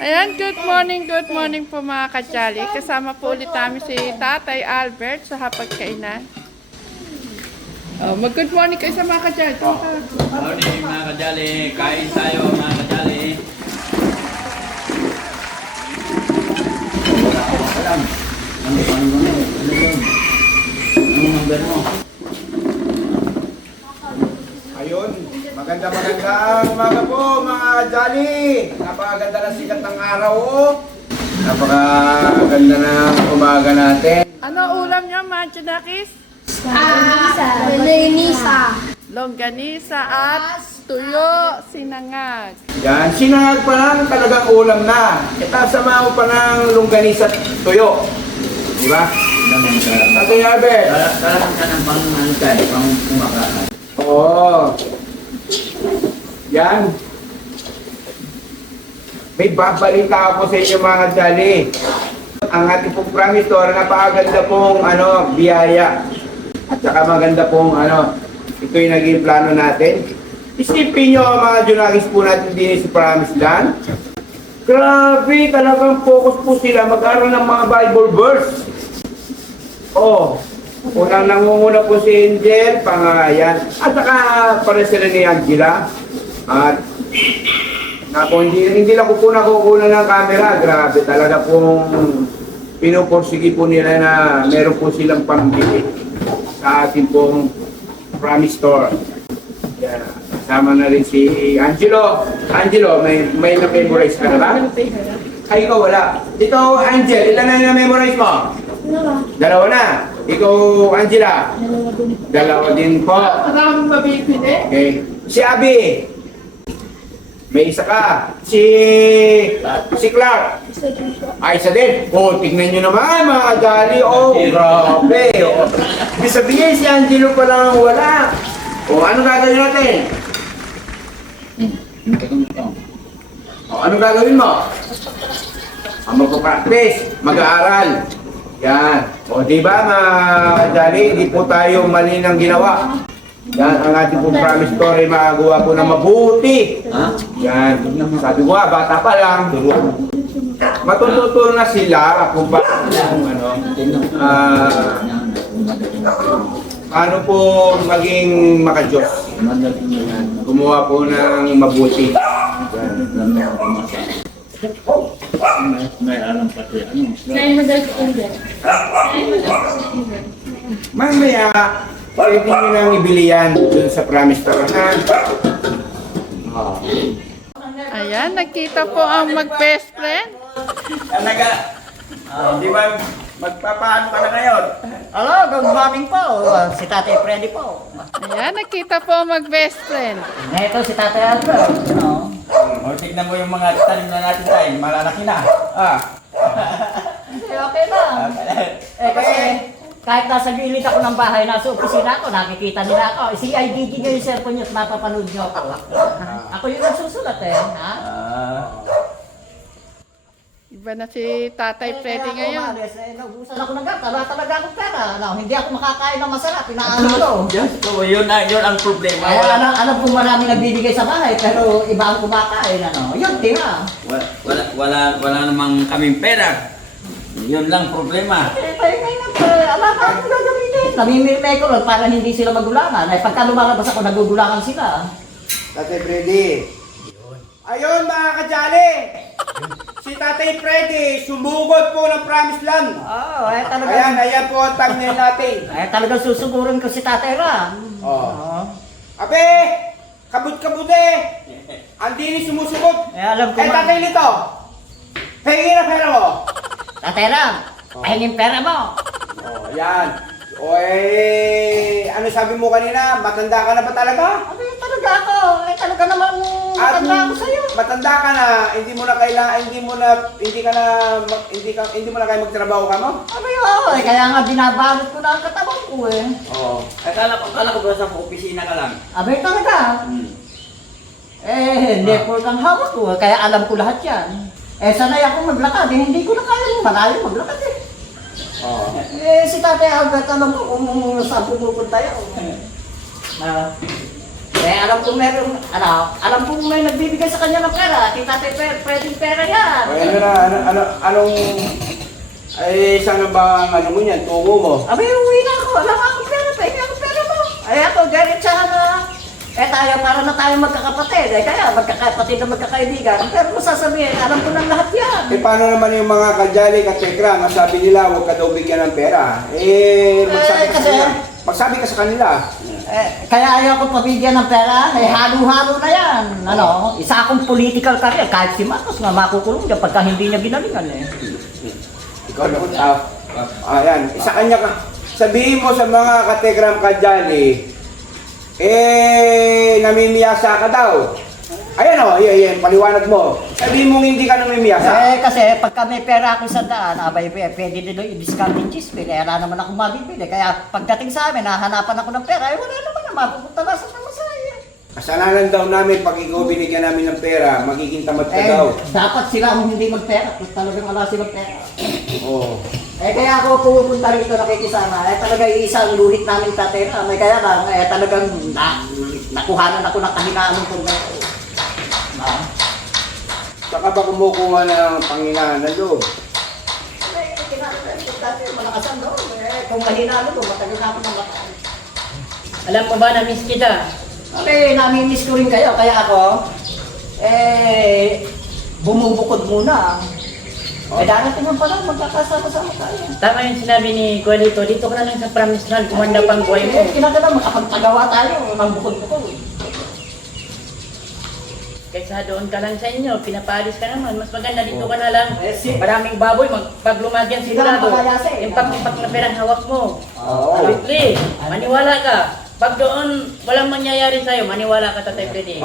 Ayan, good morning po mga kajali. Kasama po ulit namin si Tatay Albert sa hapagkainan. Mag-good morning kayo sa mga kajali. Morning mga kajali, kain tayo mga kajali. Wala akong alam. Ano yun? Anong number mo? Ayun, magandang umaga po mga kajali. Napakaganda ng sikat ng araw oh. Napakaganda ng umaga natin. Ano ulam niyo, mga Junakis? Longganisa at tuyo, sinangag. Yan, sinangag pa lang talagang ulam na. Itasama mo pa ng longganisa at tuyo. Di ba? Tatay Albert. Talagang ka ng pang-angkay, pang-umakaan. Oo. Yan. May babalita ako sa inyo mga kajali. Ang ating pong promise store, napakaganda pong biyaya. At saka maganda pong ito yung naging plano natin. Isipin nyo mga Junakis po natin din sa Promised Land. Grabe, talagang focus po sila mag-aral ng mga Bible verse. Oh, unang nangunguna po si Angel, pangayan. At saka para sila ni Angela. At hindi lang ko po nakukunan ng camera. Grabe talaga pong pinupursige po nila na meron po silang pambili sa ating pong Promise Store. Yeah. Kasama na rin si Angelo. Angelo, may na-memorize ka na ba? Ay, ikaw wala. Ikaw, Angel, ilan na na-memorize mo? Dalawa na. Ikaw, Angela? Dalawa din po. Maraming mabibili. Okay. Si Abby? May isa ka. Si Clark? Ay, isa din. Oh, tignan nyo naman, mga kajali. Oh, grabe. Oh. Ibig sabihin, si Angelo pa lang ang wala. Oh, ano gagawin natin? Oh, ano gagawin mo? Magpa-practice, mag-aaral. Yan. O, di ba, mga kajali, hindi po tayo mali ng ginawa. Yan, ang ating pong promise story, makagawa po na mabuti. Yan. Sabi ko bata pa lang. Matututo na sila kung paano po maging makajos. Gumawa po ng mabuti. May alam pati ano. Mamaya, pwede nyo nang ibili yan dun sa promise store. Ayan, nagkita po ang mag-best friend. Talaga, di ba magpapaano ka na ngayon? Hello, good morning po. Si Tatay Freddy po. Ayan, nagkita po ang mag-best friend. Ito si Tatay Albert. O, tignan mo yung mga tanim na natin tayo, malalaki na. Okay lang. Kasi kahit nasa gilid ako ng bahay, nasa opisina ako, nakikita nila ako. Si IDD nyo yung cellphone nyo at mapapanood nyo ako. Ako yung nagsusulat ha? Iba na si Tatay Freddy ngayon. Naubusan ako ng gata, wala talaga akong pera. Hindi ako makakain ng masarap, inaano ko. So, yun ang problema. Ay, alam kong marami nagbibigay sa bahay, pero iba ang kumakain, Yun, tira. Wala namang kaming pera. Yun lang problema. Ala ka akong gagamitin. Namimirme ko lang para hindi sila magulangan. Ay pagka lumalabas ako, nagugulangan sila. Tatay Freddy. Ayun mga kajali. Si Tatay Freddy, sumugod po ng Promised Land. Ay talaga. Ayan po ang thumbnail natin. Ay talagang susugurin ko si Tatay Ram. Abe, kabut-kabut Andini sumusugod. Alam ko Tatay Lito, hingi na pera mo. Tatay Ram, pahingin pera mo. Yan. Ano sabi mo kanina? Matanda ka na ba talaga? Ay talaga ako. Ay talaga naman matanda ako sa'yo. Matanda ka na, hindi mo na kaya magtrabaho ka mo? Ay kaya nga binabalot ko na ang katawan ko Oo. Akala ko ba sa opisina ka lang? Abay talaga. Hindi po kang hawak ko. Kaya alam ko lahat yan. Sanay ako maglakad. Hindi ko na kaya malayo maglakad si Tatay Albert, alam mo kung saan pumupunta yun. Eh, alam ko meron, alam ko may nagbibigay sa kanya ng pera. Kita pwedeng pera yan. O ano na, anong... Ay, sana ba ang ano mo yan, tungo mo? Abay, uwi na ako. Wala nga akong pera. Pahingi akong pera mo. Ay, ako, diretsahan na. Eh, tayo, para na tayo magkakapatid. Eh, kaya, magkakapatid na magkakaibigan. Pero kung sasabihin, alam ko ng lahat yan. Eh, paano naman yung mga kajali, katekra, nasabi nila, huwag ka daw bigyan ng pera. Eh, magsabi ka sa kasi- kanila. Magsabi ka sa kanila. Eh, kaya ayaw ko pabigyan ng pera. Eh, halo-halo na yan. Ano, isa akong political career. Kahit si Marcos nga makukulong dyan pagka hindi niya ginalingan eh. Ikaw naman tao. Ayan, isa kanya ka. Sabihin mo sa mga katekram kajali, namimiyasa ka daw. Ayan o, yan, paliwanag mo. Sabihin mo hindi ka namimiyasa. Eh, kasi pagka may pera ako sa daan, abay, pwede nila i-discount yung chisme. Eh, wala naman ako mabibili. Kaya pagdating sa amin, nahanapan ako ng pera. Eh, wala naman na mapupunta na sa masaya. Kasalanan daw namin pag ikaw binigyan namin ng pera, magiging tamad ka Eh, daw. dapat sila ang hindi magpera. Kung talagang wala silang pera. Oo. Eh, kaya ako pupunta rito nakikisama. Eh, talaga isang luhit namin tatera. May kaya lang, talagang nakuhanan ako ng kahinaan ng pundero. Saka ba kumukuha ng panginahan ng loob? Eh, kinakain ko dati, malakas ang loob. Eh, kung mahina ang loob, matagal na ako ng lakas. Alam mo ba na miss kita? Okay, namimiss ko rin kayo. Kaya ako, bumubukod muna. Eh, darating ang panahon, magkakasama-sama tayo. Tama yung sinabi ni Kualito, dito ka na lang sa promised land, kumanda pang buhay mo. Eh, kinakailangan makapagpagawa tayo, mambukod-bukod. Kaysa doon ka lang sa inyo, pinapaalis ka naman. Mas maganda dito ka na lang. Eh, Maraming baboy, pag lumagyan sigurado. Kailangan makayasa eh. Impak-impak na perang hawak mo. Oo. Witli, maniwala ka. Pag doon, walang mangyayari sa'yo, maniwala ka, Tatay Freddy.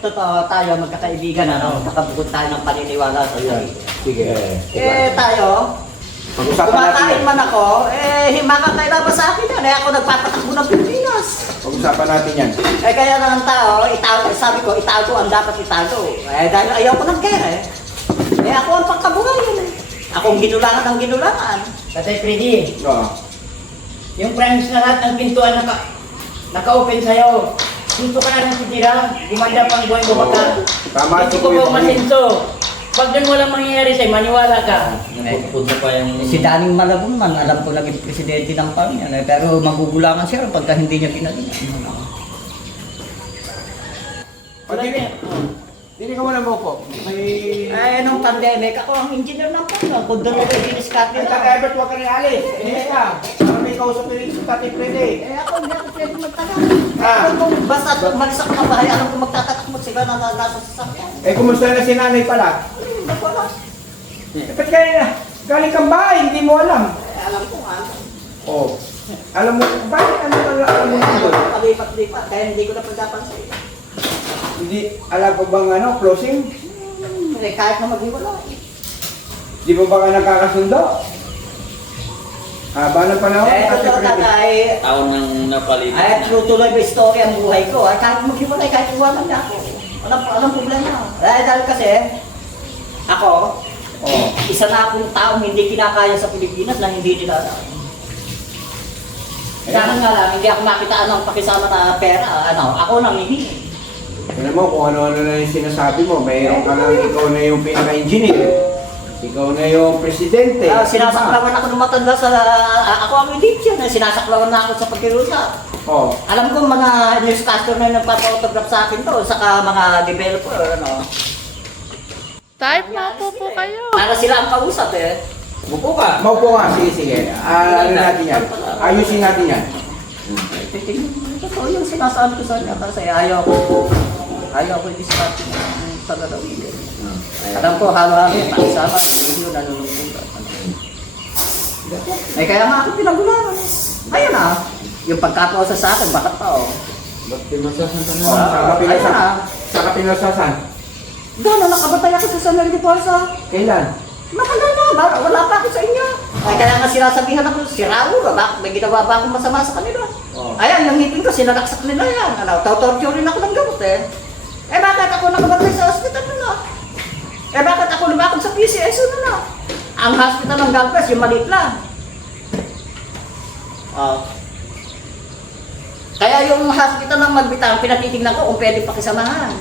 Totoo tayo, magkakaibigan, makabukod tayo ng paniniwala sa iyo. Sige. Tayo, Pag-usapan kumakain natin. man ako, himakakailan ba sa akin yan? Ako nagpapatakbo ng Pilipinas. Pag-usapan natin yan. Kaya ng tao, sabi ko, itago ang dapat itago. Dahil ayaw ko ng kera ako ang pagkabuhay yun Ako ang ginulangan ng ginulangan. Tatay Freddy, Oo. yung promise na lahat ng pintuan naka-open sa'yo. Dito ka na lang titira, gumanda pang buhay mo baka. Tama Hindi si ko Kuya po Pangin. masinso. Pag doon walang mangyayari sa'yo, maniwala ka. Si Daning Malabon man, alam ko naging presidente ng Pangyan, pero magugulangan siya pagka hindi niya pinalingan. Dili ka muna mo po. May... Nung pandemic, ako ang engineer ng Pangyan. Kung doon ako diniskarte Ay, na. Tata Albert, huwag ka rin alis. Inis ka. Para may kausapin rin sa Tati Freddy. Ako hindi ako pwede magtanong. Ah. Alam ko, basta umalis ako ng bahay, alam ko magtatatakot sila na nasa sasakyan. Kumusta na si nanay pala? Hindi ko alam. Ba't kaya na? Galing kang bahay, hindi mo alam. Alam ko nga. Oh. Alam mo, bakit ano pala alam mo dito? Palipat-lipat, kaya hindi ko na pagkapansin. Hindi, alam ko bang ano, closing? Kahit na maghiwala. Di ba ba ka nagkakasundo? Haba ng panahon, Ito Tati talaga Freddy. ay, Taon nang napalitan. ay tutuloy ba story ang buhay ko. Ay kahit maghiwalay, kahit iwanan niya ako. Walang problema. Dahil kasi, ako, isa na akong taong hindi kinakaya sa Pilipinas na hindi nila alam. Kaya nga lang, hindi ako nakitaan ng pakisama na pera. Ako nang hihingi. Alam mo kung ano-ano na yung sinasabi mo, mayroon ka lang, ikaw na yung pinaka-engineer. Ikaw na yung presidente. Sinasaklawan ako ng matanda sa... ako ang Egyptian. Sinasaklawan na ako sa pagkirusa. Oh. Alam ko mga newscaster na nagpapa-autograph sa akin to, saka mga developer, Type mo po kayo. Para sila ang kausap Buko ka. Maupo nga, sige. Ano natin yan? Ayusin natin yan. Totoo yung sinasabi ko sa kanya kasi ayaw ko i-discard sa lalawin. Alam ko, halo-halo yung pakisama, video, nanunungkot. Kaya nga ako pinagulangan. Ayun yung pagkakausa sa akin, bakit pa Ba't pinasasan ka naman? Saka pinasasan? Gano'n, nakabatay ako sa San Miguel Forza. Kailan? Matagal na, wala pa ako sa inyo. Kaya nga sinasabihan ako, si Raul, bakit may ginawa ba akong masama sa kanila? Ayan, yung ngipin ko, sinalaksak nila yan. Torturin ako ng gamot bakit ako nakabatay sa hospital na? Bakit ako lumakad sa PCSO na? Ang hospital ng Galvez, yung maliit lang. Kaya yung hospital ng Magbitang, pinatitignan ko kung pwede pakisamahan.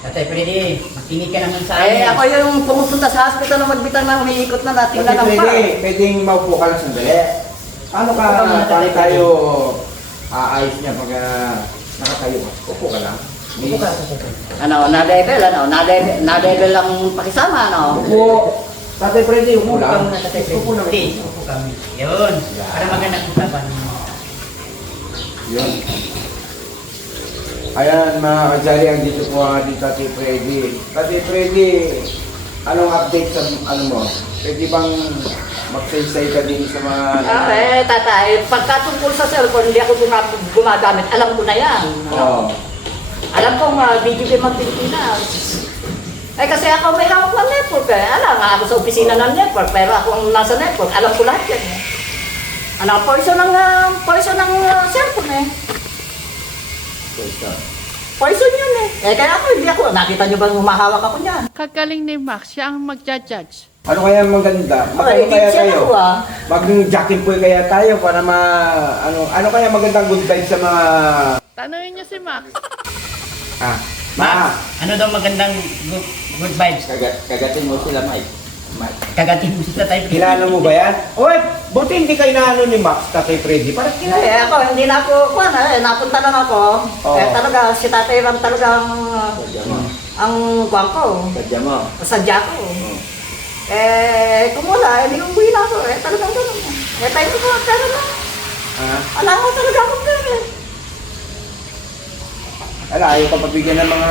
Tatay Freddy, makinig ka naman sa Eh, amin. ako yung pumupunta sa hospital ng Magbitang na umiikot na natin na lang pa. Pwedeng maupo ka lang sandali. Paano tayo aayos niya pag nakatayo ka? Upo ka lang. Upo ka, tatay Freddy. Na-level lang pakisama, ano? Upo. Tatay Freddy, upo Upo ka lang. muna, tatay Freddy. Upo lang. Please, upo kami. Yun, para magandang usapan. Yun. Ayan mga kajali, ang dito po ang ating Tatay Freddy. Tatay Freddy, anong update sa ano mo? Pwede bang mag-say ka din sa mga... Tatay, pagkatungkol sa cellphone, hindi ako gumagamit. Alam ko na yan. Oo. Alam ko video game ang Pilipinas. Eh kasi ako may hawak ng network eh. Alam nga ako sa opisina ng network, pero ako ang nasa network, alam ko lahat yan eh. Ano, poison ng cellphone eh. Poison yun eh. Kaya ako, hindi ako. Nakita niyo ba humahawak ako niyan? Kagaling ni Max, siya ang magja-judge. Ano kaya maganda? Ay, Magkano kaya siya tayo? ako ah. Mag-jackin po kaya tayo para ano kaya magandang good vibes sa mga... Tanungin niyo si Max. Max, ano daw magandang good vibes? Kagatin mo sila, Mike. Kagatin mo si Tatay Freddy. Kilala mo ba yan? Oy, buti hindi kayo naano ni Max, Tatay Freddy. Parang kilala. Ako, hindi na ako, napunta lang ako. Oo. Talaga, si Tatay Ram talagang Sadya mo. ang kuwan ko. Sadya mo. Sadya ko. Kung wala, hindi umuwi na ako. Talagang gano'n. Tayo ko, pera na. Alam ko talaga akong pera. Ala, ayaw ka pabigyan ng mga...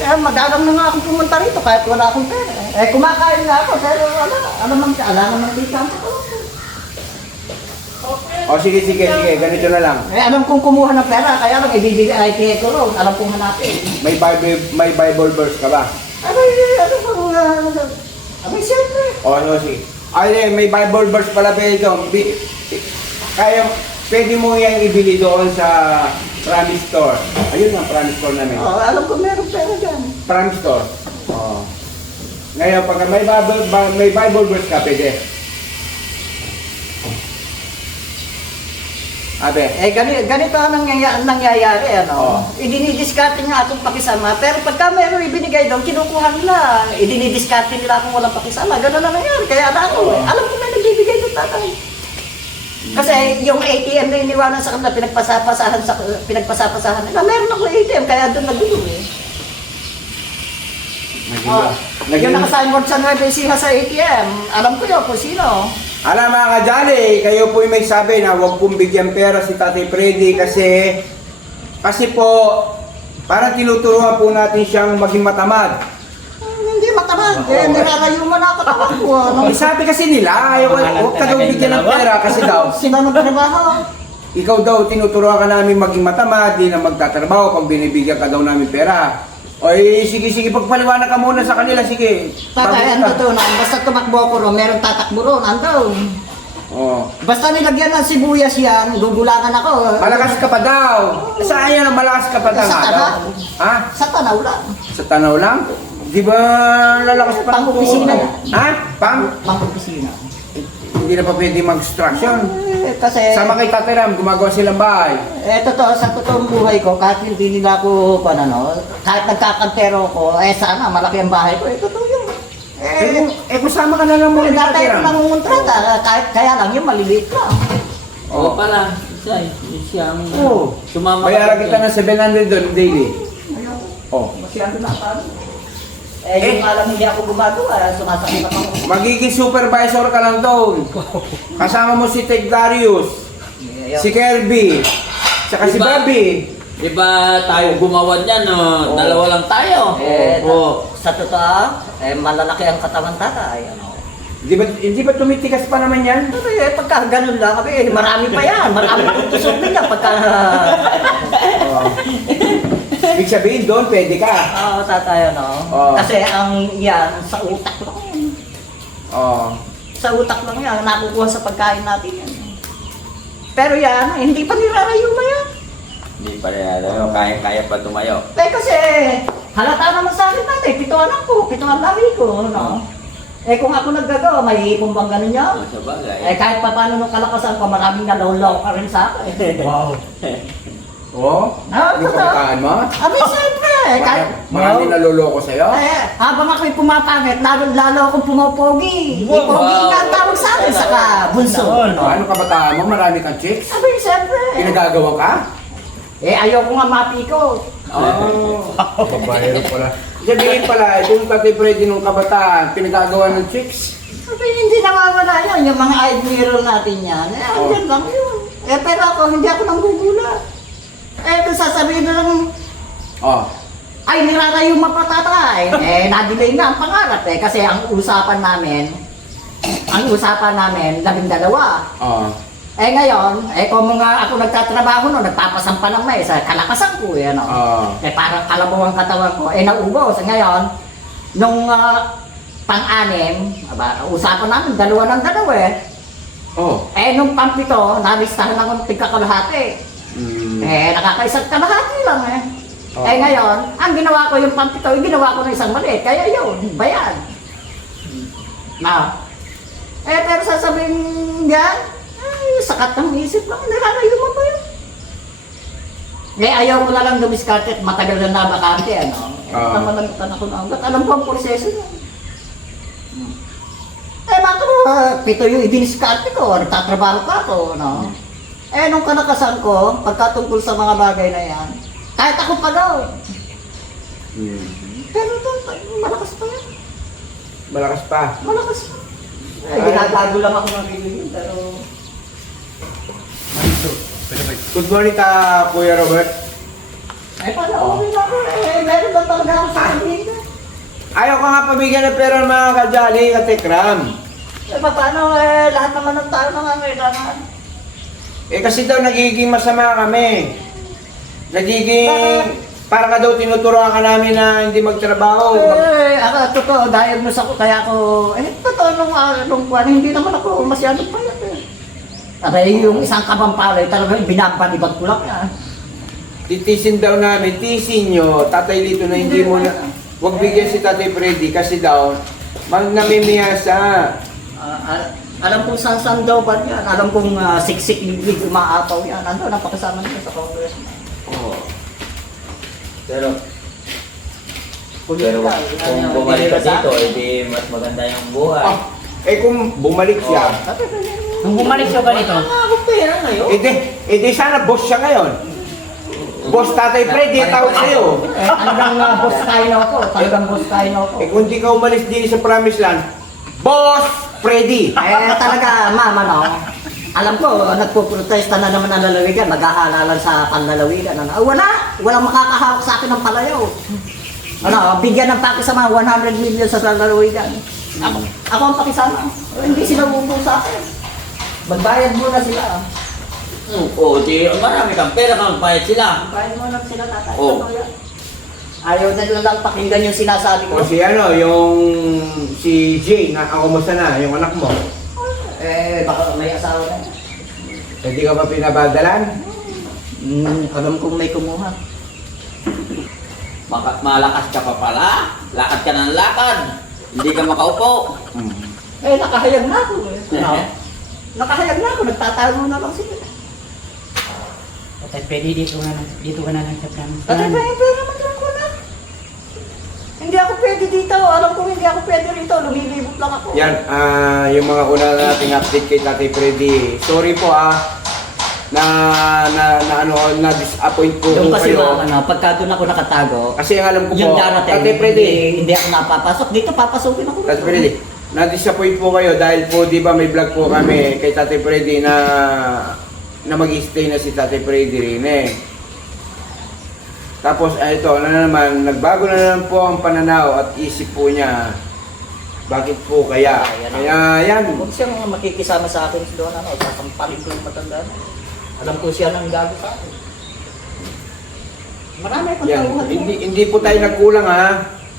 Madalang na nga akong pumunta rito kahit wala akong pera. Kumakain nga ako, pero alam naman dito ang O sige, ganito na lang. alam kong kumuha ng pera, kaya lang ibibigay ay kaya ko ron. Alam kong hanapin. May Bible verse ka ba? Abay, siyempre. O ano, sige. Ay, may Bible verse pala ba ito? Kaya, pwede mo yan ibili doon sa Promise Store. Ayun ang Promise Store namin. Alam ko meron pera dyan. Promise Store. Oo. Ngayon, pag may Bible verse ka, pwede. Abe. Ganito ang nangyayari, ano? Oo. Idinidiskarte nga akong pakisama, pero pagka meron ibinigay doon, kinukuha nila. Idinidiskarte nila akong walang pakisama. Ganun na nangyari. Kaya ako, alam ko may nagbibigay doon, tatay. Kasi yung ATM na iniwanan sa kanila, pinagpasapasahan nila. Meron ako ATM, kaya doon nagulo eh. Yung naka-signboard sa Nueva Ecija sa ATM, alam ko yun kung sino. Alam mga kajali, kayo po may sabi na huwag pong bigyan pera si Tatay Freddy kasi po parang tinuturuan po natin siyang maging matamad. Hindi matamad, nilalayo mo na ako tawag ko. Eh, sabi kasi nila, huwag ka daw bigyan ng pera kasi daw, Sino nagtrabaho? ikaw daw tinuturuan ka namin maging matamad, di na magtatrabaho pag binibigyan ka daw namin pera. Oy, sige, pagpaliwanag ka muna sa kanila, sige. Tatay, ano to na, basta tumakbo ko ron, meron tatakbo ron, ando. Oh. Basta nilagyan ng sibuyas yan, gugulangan ako. Malakas ka pa daw. Saan yan ang malakas ka pa daw? Sa tanaw. Ha? Sa tanaw lang. Sa tanaw lang? Di ba lalakas pa ng Pang-opisina. Ha? Pang-opisina. Hindi na pa pwede mag-construction. Kasi, Sama kay Tatay Ram, gumagawa silang bahay. totoo, sa totoong buhay ko, kahit hindi nila ako, kahit nagkakantero ko, sana, malaki ang bahay ko, totoo yun. Kung sama ka na lang muna kay Dati Tatay ko Ram. nangungontrata, kaya lang yung maliliit lang. Oo pala. Siya ang Oo. sumama. Bayaran kita ng 700 doon daily. Oh. Masyado na paano. Yung alam hindi ako gumagawa, sumasakit ako. Magiging supervisor ka lang doon. Kasama mo si Tek Darius, si Kirby, saka si Diba? Bobby. Di ba tayo gumawa niyan, no? Dalawa lang tayo. Sa totoo, malalaki ang katawan tatay. Hindi ba tumitikas pa naman yan? Pagka ganun lang, marami pa yan. Marami pa kung tusok nila pagka... Ibig sabihin doon, pwede ka. Oo, tatay, Oo. Kasi ang yan, sa utak lang yan. Oh. Sa utak lang yan, nakukuha sa pagkain natin yan. Pero yan, hindi pa nirarayuma yan. Hindi pa rin ano, kaya pa tumayo. Kasi, halata naman sa akin natin, 7 anak ko, 7 lari ko, no? Eh kung ako naggagawa, may ipong bang ganun niya? Sa bagay. Eh kahit pa paano nung kalakasan ko, maraming naloloko ka rin sa akin. Wow. Oo? Ah, Yung totoo. kabataan mo? Abi, siyempre. Kahit, Marami naloloko sa'yo? eh, habang ako'y pumapangit, lalo akong pumapogi. Wow. Ipogi na ang tawag sa akin, saka bunso. Ano kabataan mo? Marami kang chicks? Abi, siyempre. Pinagagawa ka? Eh, ayoko nga mapiko. Oo. Babayero pala. Sabihin pala, itong Tatay Freddy nung kabataan, pinagagawa ng chicks? Abi, hindi nawawala yan. Yung mga admiral natin yan. Eh, andyan lang yun. Eh, pero ako, hindi ako nang gugula. Eh, kung sasabihin na lang, Oh. ay, nirarayo mapatatay. Eh, na-delay na ang pangarap eh. Kasi ang usapan namin, 12. Oh. Eh ngayon, eh kung mga ako nagtatrabaho no, nagpapasampa ng may sa kalakasan ko eh, ano. Oh. Eh parang kalabaw ang katawan ko, eh naubos. Ngayon, nung pang-anim, usapan namin, 2 ng 2 eh. Oh. Eh nung pang-7, nalistahan ako ng tigkakalahati. Mm. Eh nakakaisang kalahati lang eh. Oh. Eh ngayon, ang ginawa ko yung pang-7, ginawa ko ng isang maliit. Kaya yun, bayan. Na. Eh pero sasabihin yan, ay, sakat ng isip lang, nilalayo mo ba yun? Eh, ayaw ko na lang dumiskarte at matagal na nabakante, ano? Namalamitan ako na agad. Alam ko ang proseso yun. Eh, bakit 7 yung idiniskarte ko, nagtatrabaho pa ako, no? Eh, nung kanakasan ko, pagkatungkol sa mga bagay na yan, kahit ako pagaw. Mm. Pero ito, malakas pa yan. Malakas pa. Malakas pa. Eh, ginagago lang ako ng kaibigan, pero... Good morning ka, Kuya Robert. Eh, paano okay na ako? Eh, meron ba talaga ako sa kaibigan? Ayaw ka nga pabigyan ng pera ng mga kajali, katekram. Eh, paano lahat naman ng tao na nga kailangan? Eh kasi daw nagiging masama kami. Nagiging... Para ka daw tinuturuan ka namin na hindi magtrabaho. Eh, ako, totoo, diagnose ako, kaya ako, totoo nung buwan, hindi naman ako masyadong payat eh. Aray, yung isang kapampalay, talagang binabanibag ko lang yan. Titisin daw namin, tisin nyo, Tatay Lito na hindi mo na... Huwag bigyan si Tatay Freddy kasi daw, namimiyasa. Alam kong saan daw ba yan, alam kong siksik bibig umaapaw yan, ano, napakasama nila sa Congress. Oo. Pero kung Ano, bumalik ka nilalasan? dito, edi mas maganda yung buhay. Ah, eh kung bumalik siya, Nung bumalik siya ganito, akong pera ngayon. edi sana boss siya ngayon. Boss Tatay Freddy, tawag sa'yo. Hanggang boss tayo na ako, talagang boss tayo na ako. Eh kung di ka umalis din sa Promised Land, Boss Freddy! Talaga, mama, no? Alam ko, nagpo-protesta na naman ang lalawigan, maghahalalan sa panlalawigan. Ano? Walang makakahawak sa akin ng palayaw. Ano, bigyan ng paki sa mga 100 million sa lalawigan. Ako ang pakisama. Hindi sila bubong sa akin. Magbayad muna sila. Oo, di marami kang pera kang bayad sila. Magbayad muna sila tatay. Oh. Ayaw na lang pakinggan yung sinasabi ko. O si ano, yung si Jay, kumusta na, yung anak mo? Eh, baka may asawa na. Hindi ka ba pinabadalan? Alam kong may kumuha. Malakas ka pa pala. Lakad ka ng lakad. Hindi ka makaupo. Eh, nakahayag na ako eh. No? Nakahayag na ako, nagtatago na lang sila. Tatay pwede dito ka na lang sa promise. Tatay, pero naman lang ko na. Hindi ako pwede dito. Alam ko hindi ako pwede rito. Lumilibot lang ako. Yan, yung mga una nating update kay Tatay Freddy. Sorry po na-disappoint po Yung po kasi kayo. pagka doon ako nakatago, Kasi ang alam ko yung po, darating, Tatay Freddy, hindi ako napapasok. Dito papasukin ako. Tatay Freddy, na-disappoint po kayo dahil po, di ba may vlog po kami kay Tatay Freddy na mag-stay na si Tatay Freddy rin eh. Tapos ito, naman, nagbago na naman po ang pananaw at isip po niya. Bakit po kaya? Kaya yan. Huwag siyang makikisama sa akin doon, sasampalin ko yung matanda. Alam ko siya nang gago sa akin. Marami akong Yan. tauhan. Hindi po tayo nagkulang ha.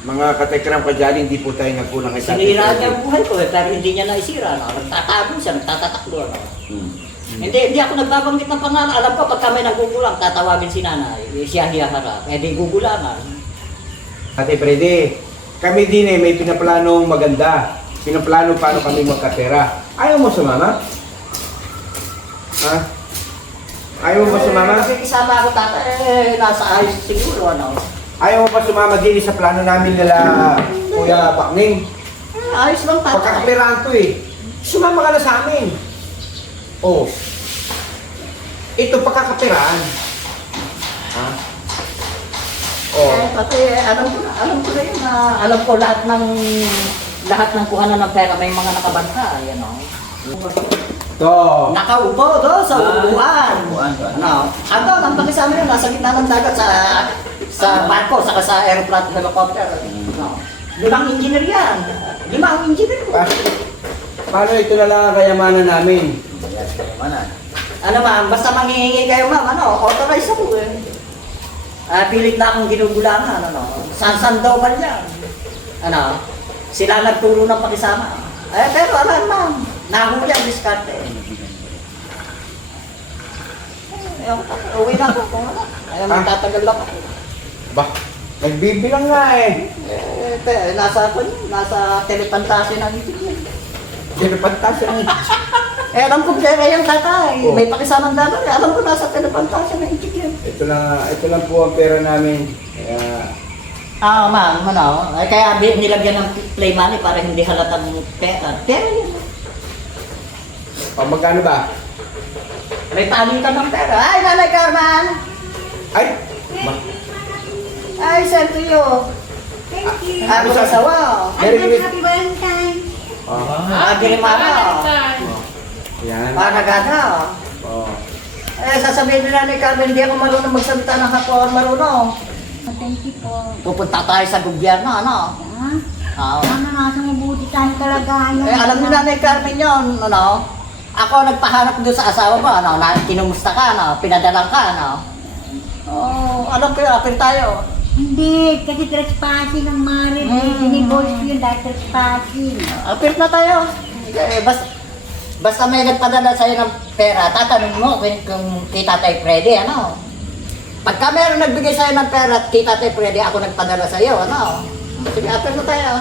Mga katekram kajali, hindi po tayo nagkulang kay Tatay Sinira niya Freddy. ang buhay ko pero hindi niya naisira. Nagtatago siya, nagtatatakbo. Hindi ako nagbabanggit ng pangalan. Alam ko pagka may nagkukulang, tatawagin si nanay. Siya hiyaharap. Eh di gugulangan. Tatay Freddy, kami din may pinaplanong maganda. pinaplano paano kami magkatira. Ayaw mo sumama? Ha? Ayaw mo ba sumama? Kasi isama ako tatay, nasa ayos siguro, ano. Ayaw mo ba sumama din sa plano namin nila Kuya Pakning? Ayos lang tatay. Pagkakapirahan to eh. Sumama ka na sa amin. Oh. Ito pagkakapirahan. Ha? Oh. Tatay, alam ko na yun na, alam ko lahat ng kuhanan ng pera, may mga nakabanta, yan o. To. Nakaupo doon sa upuan. Upuan, upuan. Ano? Ando, ang pakisama yun, nasa gitna ng dagat sa barko, saka sa aeroplane helicopter. No. 5 engineer yan. 5 ang engineer. Paano ito na lang ang kayamanan namin? Mana? Ano ma'am, basta manghihingi kayo ma'am, ano, authorize ako eh. Pilit na akong ginugulangan, ano. San daw ba yan? Ano, sila nagturo ng pakisama. Pero alam ma'am, nahuli ang diskarte. Uwi na ako kung ano. Magtatagal lang ako. Bah, nagbibilang nga eh. Nasa telepantasya ng itik niya. Sinipantasya ng Alam ko pera yung tatay. Oh. May pakisamang dapat. Alam ko nasa telepantasya ng itik yan. Ito lang po ang pera namin. Kaya, Ma'am, ano, kaya nilagyan ng play money para hindi halatang pera. Pero yun. magkano ba? May palitan ng pera. Ay, Nanay Carmen! Ay! Ay, send to you. Thank you. Happy sa sawa. Advance happy Valentine. Happy mama. Yan. Panagana. Oh. Sasabihin nila ni Carmen, hindi ako marunong magsalita ng hapon, marunong. Thank you po. Pupunta tayo sa gobyerno, ano? Oo. Sana nga sa mabuti tayong kalagayan. Alam ni Nanay Carmen yun, ano? Ako nagpahanap doon sa asawa mo, ano? Kinumusta ka, ano? Pinadalang ka, ano? Alam ko yun, apir tayo. Hindi, kasi trespassing ang marriage. Siniboys ko yun dahil trespassing. Apir na tayo. Basta may nagpadala sa'yo ng pera, tatanong mo kung kita tayo Freddy, ano? Pagka meron nagbigay sa'yo ng pera at kita tayo Freddy, ako nagpadala sa'yo, ano? Sige, apir na tayo.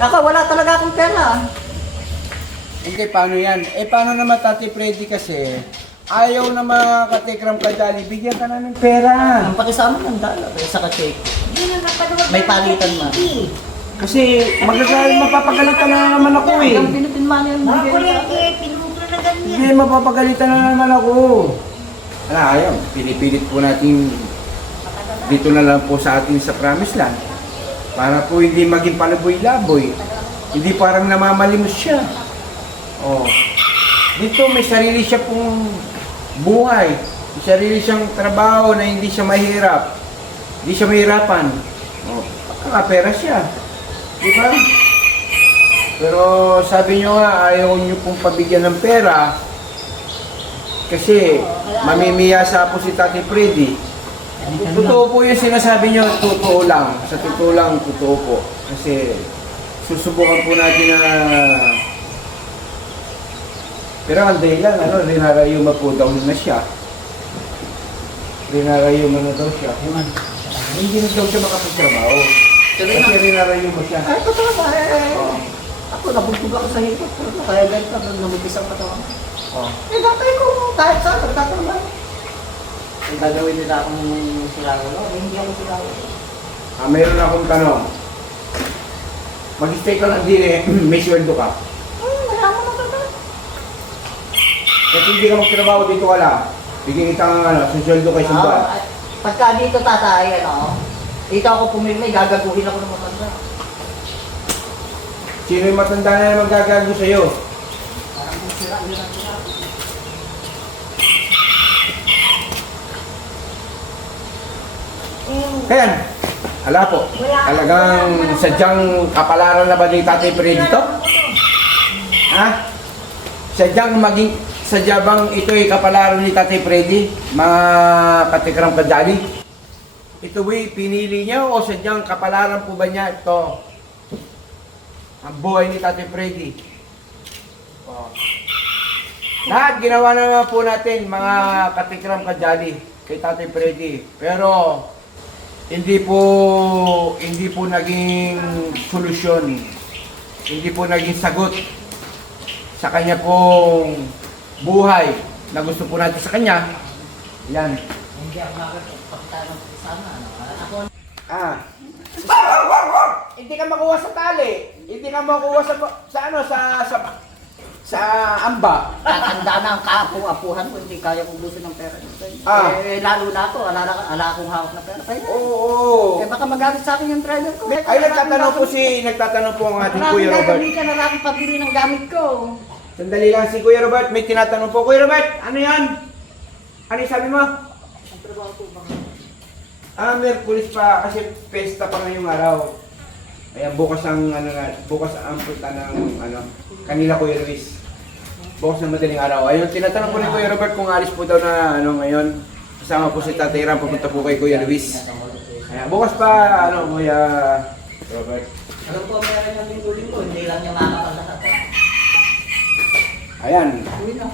Ako, wala talaga akong pera. Hindi, paano yan? Paano naman Tati Freddy kasi ayaw na mga katikram kadali, bigyan ka namin pera. Ang pakisama ng dala, sa ka-check. Hindi na napanood May palitan ma. Kasi mapapagalitan na naman ako eh. Ang pinipinmano yung Mga bigay. kulete, pinutol na ganyan. Hindi, mapapagalitan na naman ako. Ayaw, pinipilit po natin dito na lang po sa atin sa Promised Land. Para po hindi maging palaboy-laboy. Hindi parang namamalimos siya. Oh. Dito may sarili siya pong buhay. May sarili siyang trabaho na hindi siya mahirap. Hindi siya mahirapan. Oh. Pera siya. Di ba? Pero sabi nyo nga, ayaw nyo pong pabigyan ng pera kasi mamimiyasa po si Tati Freddy. Totoo po yung sinasabi nyo, totoo lang. Sa totoo lang, totoo po. Kasi susubukan po natin na pero ang dahilan, rinarayuma po daw na siya. Rinarayuma na daw siya. Hindi na daw siya makapagtrabaho. Kasi rinarayuma siya. Ay, totoo ba? Ako, nabugbog ako sa hipot. Kaya ganito, namubis ang katawan. Datay ko, kahit saan, nagtatrabaho. Kung gagawin nila akong silawo, hindi ako silawo. Mayroon akong tanong. Mag-stay ka lang din eh, may sweldo ka. Wala mo na talaga. Kasi hindi ka magtrabaho dito ka lang. Bigyan kita ng sweldo kay Sumban. Pagka dito tatay, dito ako pumili, gagaguhin ako ng matanda. Sino yung matanda na naman gagago sa'yo? Parang kung sira, yun ang sira. Ayan. Hala po. Talagang sadyang kapalaran na ba ni Tatay Freddy dito? Ha? Sadya bang ito'y kapalaran ni Tatay Freddy? Mga katikram kadali? Ito ba'y pinili niya o sadyang kapalaran po ba niya ito? Ang buhay ni Tatay Freddy. Oh. Lahat ginawa naman po natin mga katikram kadali kay Tatay Freddy. Pero hindi po naging solusyon hindi po naging sagot sa kanya pong buhay na gusto po natin sa kanya. Yan. Hindi ako makapagtanong sana. Ah. Hindi ka makuha sa tali. Hindi ka makuha sa amba. Tatanda na ang kaapu-apuhan ko, hindi kaya kong gusto ng pera nito. Ah. Lalo na ako, ala akong hawak na pera. Kaya, Oo. baka magalit sa akin yung driver ko. Ay, nagtatanong po ang ating Kuya Robert. Gagamitan na lang pabili ng gamit ko. Sandali lang si Kuya Robert, may tinatanong po. Kuya Robert, ano yan? Ano yung sabi mo? Ang trabaho ko ba? Merkulis pa kasi pesta pa ngayong araw. Kaya bukas ang punta ng kanila Kuya Luis. Bukas ng madaling araw. Ayun, tinatanong ko ni Kuya Robert kung alis po daw na ngayon. Kasama po si Tatay Ram, pupunta po kay Kuya Luis. Kaya bukas pa, Kuya Robert. Alam ko, meron yung linggo-linggo, hindi lang niya makakalahat. Ayan. Uwi na.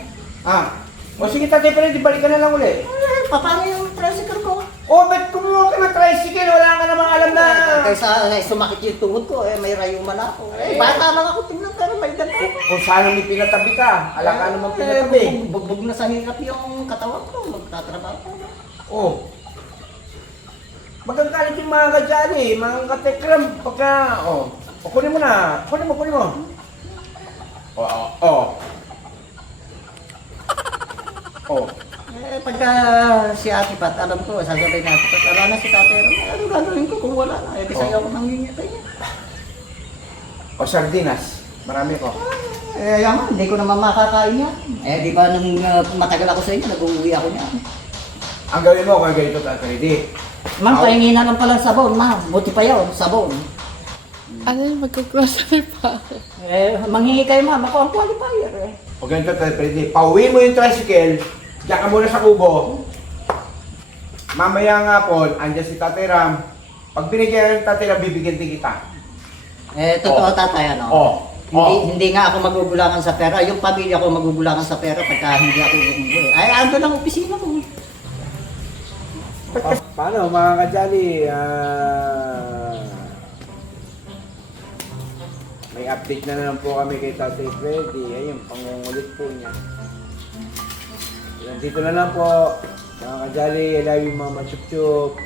O sige Tatay Freddy, balik ka na lang uli. Paano yung tricycle ko? Ba't kumuha ka ng tricycle? Wala ka namang alam na. Kaysa sumakit yung tuhod ko, may rayuman ako. Bata lang ako tingnan, pero may ganito. Kung sana may pinatabi ka, ala ka naman pinatabi. Bugbog na sa hirap yung katawan ko, magtatrabaho ko. Oh. Magagalit yung mga kadyali, mga katekram, pagka, kunin mo na, kunin mo. Pagka si Ate Pat, alam ko, sasabihin na ako, wala na si Tatay Ram, ano gagawin ko kung wala na? Kasi ayaw ko nangyingitay niya. Sardinas, marami ko. Yan, hindi ko naman makakain yan. Di ba nung matagal ako sa inyo, nag-uwi ako niya. Ang gawin mo kung ganito Tatay Freddy. Ma'am, pahingi na lang pala sabon, ma'am. Buti pa yun, sabon. Ano yung magkugrocery pa ako? Manghingi kayo, ma'am. Ako ang qualifier. O ganito Tatay Freddy, pauwi mo yung tricycle, diyan ka muna sa kubo. Mamaya nga po, andyan si Tatay Ram. Pag binigyan ng Tatay Ram, bibigyan din kita. Totoo tatay, ano? Oh. Hindi nga ako magugulangan sa pera. Yung pamilya ko magugulangan sa pera pagka hindi ako umuwi. Ay, ando lang opisina ko. Paano mga kadyali? May update na naman po kami kay Tatay Freddy. Ayun, pangungulit po niya. Dito na lang po. Mga kadyali, I love you Mama Chup Chup.